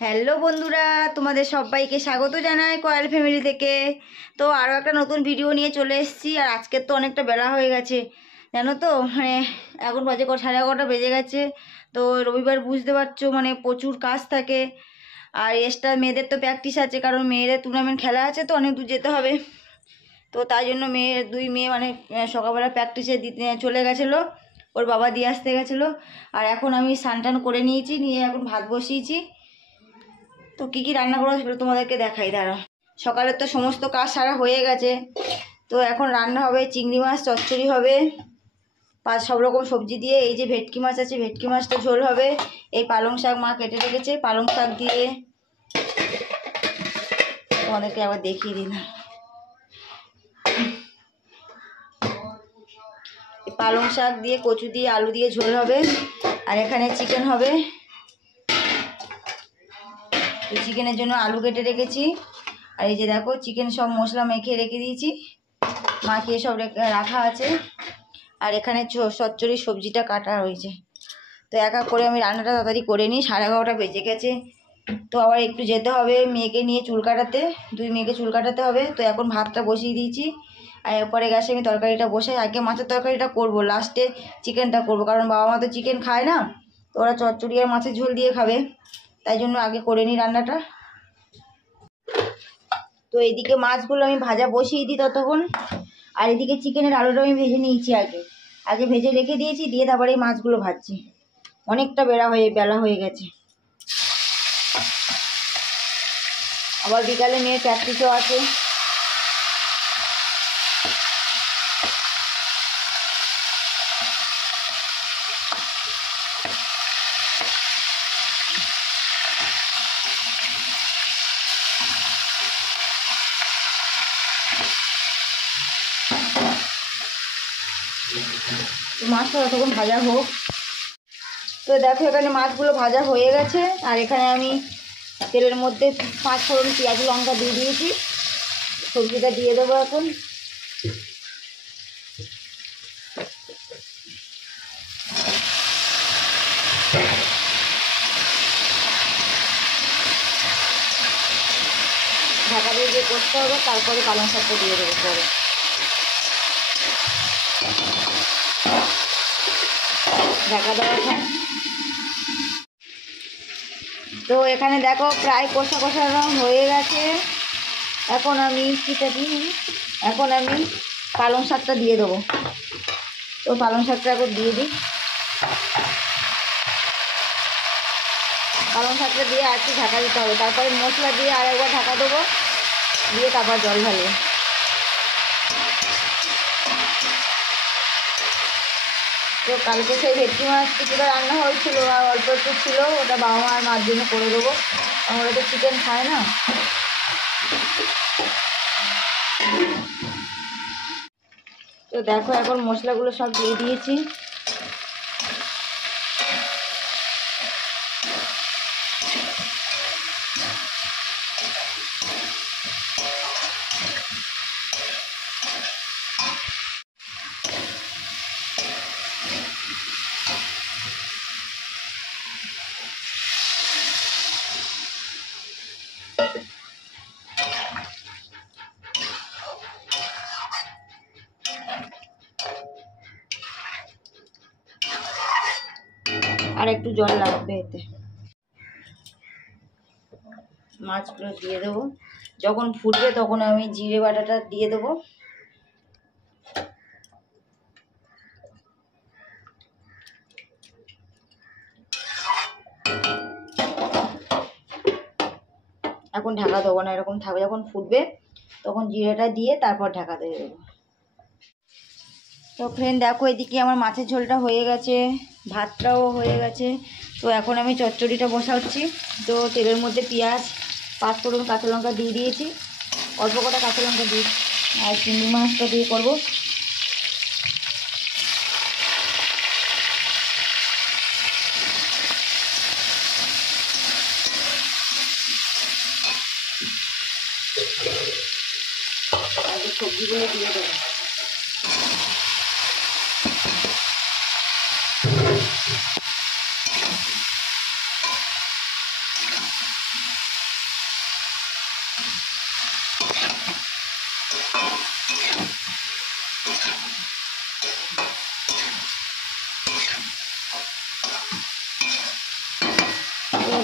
Hello বন্ধুরা, তোমাদের সবাইকে স্বাগত জানাই কয়েল ফ্যামিলি থেকে। তো আরও একটা নতুন ভিডিও নিয়ে চলে এসেছি। আর আজকের তো অনেকটা বেলা হয়ে গেছে, জানো তো, মানে এখন বাজে 11:30 বেজে গেছে। তো রবিবার বুঝতে পারছো, মানে প্রচুর কাজ থাকে। আর এক্সট্রা মেয়েদের তো প্র্যাকটিস আছে, কারণ মেয়েদের টুর্নামেন্ট খেলা আছে, তো অনেক দূর যেতে হবে। তো তাই জন্য দুই মেয়ে মানে সকালবেলা প্র্যাকটিসে দিতে চলে গেছিলো, ওর বাবা দিয়ে আসতে গেছিলো। আর এখন আমি স্নান টান করে নিয়েছি, নিয়ে এখন ভাত বসিয়েছি। তো কী কী রান্না করা সেগুলো তোমাদেরকে দেখাই, দাঁড়া। সকালে তো সমস্ত কাজ সারা হয়ে গেছে। তো এখন রান্না হবে চিংড়ি মাছ চচ্চড়ি হবে, সব রকম সবজি দিয়ে। এই যে ভেটকি মাছ আছে, ভেটকি মাছটা ঝোল হবে। এই পালং শাক মা কেটে রেখেছে, পালং শাক দিয়ে তোমাদেরকে আবার দেখিয়ে দিলাম। পালং শাক দিয়ে কচু দিয়ে আলু দিয়ে ঝোল হবে। আর এখানে চিকেন হবে। চিকেনের জন্য আলু কেটে রেখেছি। আর এই যে দেখো, চিকেন সব মশলা মেখে রেখে দিয়েছি, মাখিয়ে সব রাখা আছে। আর এখানে চচ্চড়ি সবজিটা কাটা হয়েছে। তো এক এক করে আমি রান্নাটা তাড়াতাড়ি করে নিই, 11:30 বেজে গেছে। তো আবার একটু যেতে হবে মেয়েকে নিয়ে চুল কাটাতে, দুই মেয়েকে চুল কাটাতে হবে। তো এখন ভাতটা বসিয়ে দিয়েছি। আর এরপরে গ্যাসে আমি তরকারিটা বসাই। আগে মাছের তরকারিটা করব, লাস্টে চিকেনটা করব, কারণ বাবা মা তো চিকেন খায় না। তো ওরা চচ্চড়ি আর মাছের ঝোল দিয়ে খাবে, তাই জন্য আগে করে নিই রান্নাটা। তো এদিকে মাছগুলো আমি ভাজা বসিয়ে দিই ততক্ষণ। আর এদিকে চিকেনের আলুটা আমি ভেজে নিয়েছি, আগে আগে ভেজে রেখে দিয়েছি, দিয়ে তারপরে এই মাছগুলো ভাজছি। অনেকটা বেলা হয়ে গেছে। আবার বিকালে মেয়ের প্র্যাকটিসও আছে। মাছটা ততক্ষণ ভাজা হোক। তো দেখো, এখানে মাছগুলো ভাজা হয়ে গেছে। আর এখানে আমি তেলের মধ্যে 5 ফোড়ন পেঁয়াজ লঙ্কা দিয়ে দিয়েছি। সবজিটা দিয়ে দেবো এখন। ঢাকা দিয়ে করতে হবে, তারপরে পালং শাকটা দিয়ে দেবো পরে। ঢাকা দেওয়া থাক। তো এখানে দেখো প্রায় কষানো হয়ে গেছে। এখন আমি পালং শাকটা দিয়ে দেবো। তো পালং শাকটা এখন দিয়ে দিই। পালং শাকটা দিয়ে আর একটু ঢাকা দিতে হবে, তারপরে মশলা দিয়ে আর একবার ঢাকা দেবো, দিয়ে তারপর জল ঢালবো। তো কালকে সেই ভেটকি মাছ কিছুটা রান্না হয়েছিল, আর অল্প একটু ছিল, ওটা বাবা মা আর মার জন্য করে দেবো, কারণ ওরা তো চিকেন খায় না। তো দেখো, এখন মশলাগুলো সব দিয়ে দিয়েছি। আর একটু জল লাগবে এতে। মাছগুলো দিয়ে দেবো। যখন ফুটবে তখন আমি জিরে বাটাটা দিয়ে দেবো। এখন ঢাকা দেবো না, এরকম থাকবে। যখন ফুটবে তখন জিরেটা দিয়ে তারপর ঢাকা দিয়ে দেবো। তো ফ্রেন্ড দেখো, এদিকে আমার মাছের ঝোলটা হয়ে গেছে, ভাতটাও হয়ে গেছে। তো এখন আমি চচ্চড়িটা বসাচ্ছি। তো তেলের মধ্যে পেঁয়াজ, 5 ফোড়ন, কাঁচা লঙ্কা দিয়ে দিয়েছি, অল্প কটা কাঁচা লঙ্কা দিয়ে। আর চিংড়ি মাছটা দিয়ে করবো। আর সবজিগুলো দিয়ে দেবো।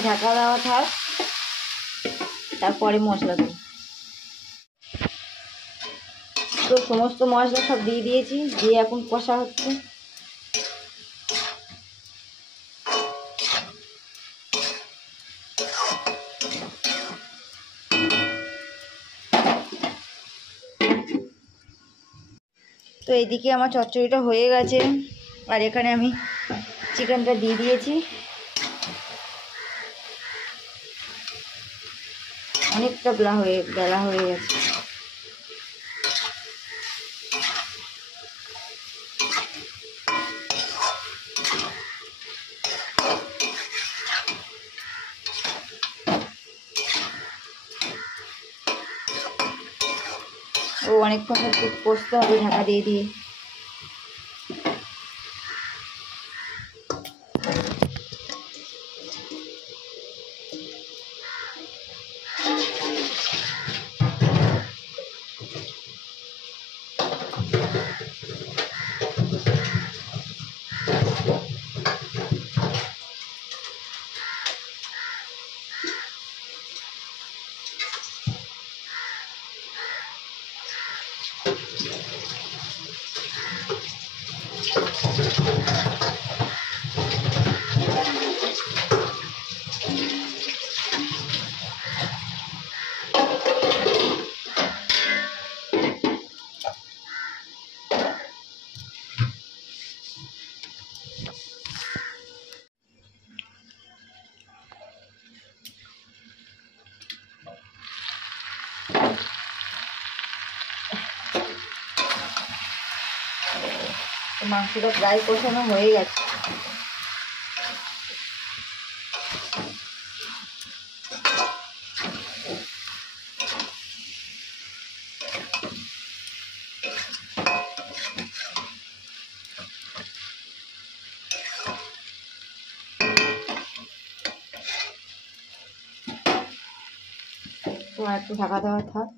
ঢাকা দেওয়া থাক, তারপরে মশলা দেবো। তো সমস্ত মশলা সব দিয়ে দিয়েছি, দিয়ে এখন কষা হচ্ছে। তো এইদিকে আমার চচ্চড়িটা হয়ে গেছে, আর এখানে আমি চিকেনটা দিয়ে দিয়েছি। অনেকটা বেলা হয়ে গেছে। ও অনেকক্ষণ কষতে হবে ঢাকা দিয়ে দিয়ে। মাংসটা প্রায় কষানো হয়ে গেছে। তো একটু ঢাকা দেওয়া থাক।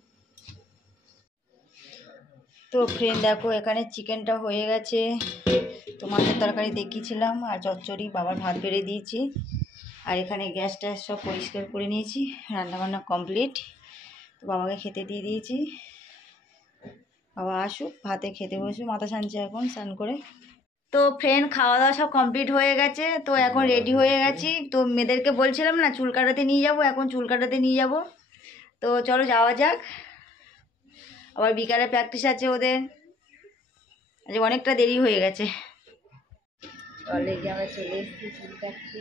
তো ফ্রেন্ড দেখো, এখানে চিকেনটা হয়ে গেছে। তো মাছের তরকারি দেখিয়েছিলাম, আর চচ্চড়ি বাবার ভাত বেড়ে দিয়েছি। আর এখানে গ্যাস ট্যাস সব পরিষ্কার করে নিয়েছি, রান্নাবান্না কমপ্লিট। তো বাবাকে খেতে দিয়ে দিয়েছি। বাবা আসুক, ভাতে খেতে বসে, মাথা ছানছে এখন স্নান করে। তো ফ্রেন্ড খাওয়া দাওয়া সব কমপ্লিট হয়ে গেছে। তো এখন রেডি হয়ে গেছি। তো মেয়েদেরকে বলছিলাম না চুল কাটাতে নিয়ে যাব, এখন চুল কাটাতে নিয়ে যাব। তো চলো যাওয়া যাক। আবার বিকালে প্র্যাকটিস আছে ওদের, আজ অনেকটা দেরি হয়ে গেছে। অলরেডি আমরা চলে এসেছি চুল কাটতে।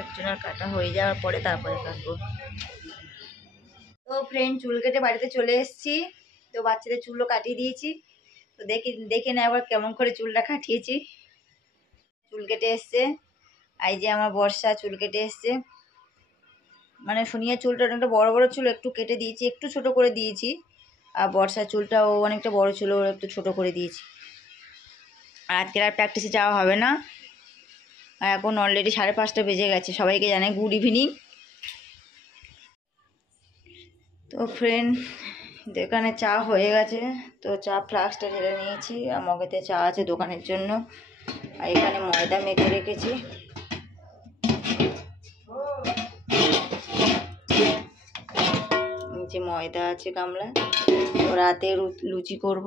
একজনের কাটা হয়ে যাওয়ার পরে তারপরে কাটবো। তো ফ্রেন্ড চুল কেটে বাড়িতে চলে এসেছি। তো বাচ্চাদের চুলও কাটিয়ে দিয়েছি। তো দেখে না আবার কেমন করে চুলটা কাটিয়েছি। চুল কেটে এসছে, এই যে আমার বর্ষা চুল কেটে এসছে। মানে সোনিয়ার চুলটা অনেকটা বড় বড় ছিল, একটু কেটে দিয়েছি, একটু ছোট করে দিয়েছি। আর বর্ষার চুলটা ও অনেকটা বড় ছিল, ওর একটু ছোট করে দিয়েছি। আর আজকের আর প্র্যাকটিসে যাওয়া হবে না। আর এখন অলরেডি 5:30 বেজে গেছে। সবাইকে জানাই গুড ইভিনিং। তো ফ্রেন্ড এখানে চা হয়ে গেছে। তো চা ফ্লাস্কটা ঢেলে নিয়েছি, আর মগেতে চা আছে দোকানের জন্য। আর এখানে ময়দা মেখে রেখেছি। নিচে ময়দা আছে গামলা। তো রাতে লুচি করব।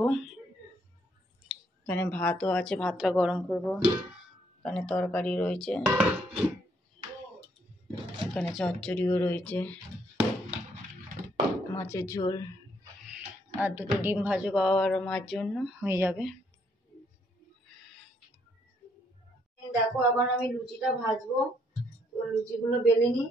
এখানে ভাতও আছে, ভাতটা গরম করব। এখানে তরকারি রয়েছে, এখানে চচ্চড়িও রয়েছে, মাছের ঝোল, আর দুটো ডিম ভাজো বাবা আর মার জন্য, হয়ে যাবে। দেখো এখন আমি লুচিটা ভাজবো। তো লুচিগুলো বেলে নিই।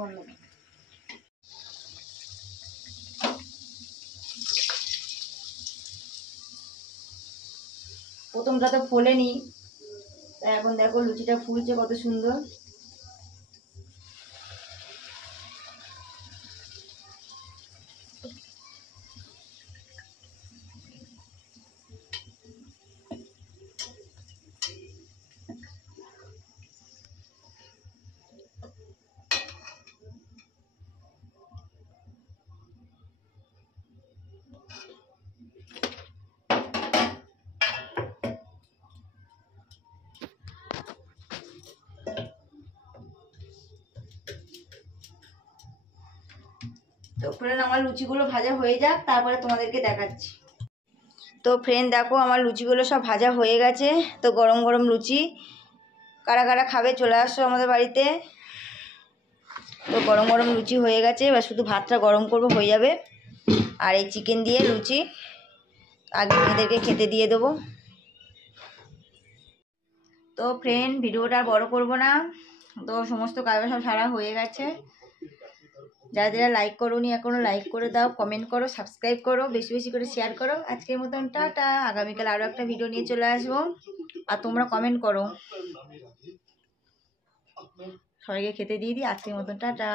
বন্ধ। প্রথমটা তো ফোলেনি, তাই এখন দেখো লুচিটা ফুলছে কত সুন্দর। তো ফ্রেন্ড আমার লুচিগুলো ভাজা হয়ে যাক, তারপরে তোমাদেরকে দেখাচ্ছি। তো ফ্রেন্ড দেখো আমার লুচিগুলো সব ভাজা হয়ে গেছে। তো গরম গরম লুচি কারা কারা খাবে চলে আসো আমাদের বাড়িতে। তো গরম গরম লুচি হয়ে গেছে, এবার শুধু ভাতটা গরম করবো, হয়ে যাবে। আর এই চিকেন দিয়ে লুচি আগে মেয়েদেরকে খেতে দিয়ে দেবো। তো ফ্রেন্ড ভিডিওটা আর বড় করবো না, তো সমস্ত কাজ সব সারা হয়ে গেছে। যারা যারা লাইক করোনি এখনো লাইক করে দাও, কমেন্ট করো, সাবস্ক্রাইব করো, বেশি বেশি করে শেয়ার করো। আজকের মতন টাটা, আগামীকাল আরও একটা ভিডিও নিয়ে চলে আসবো। আর তোমরা কমেন্ট করো। সবাইকে খেতে দিয়ে দিই, আজকের মতন টাটা।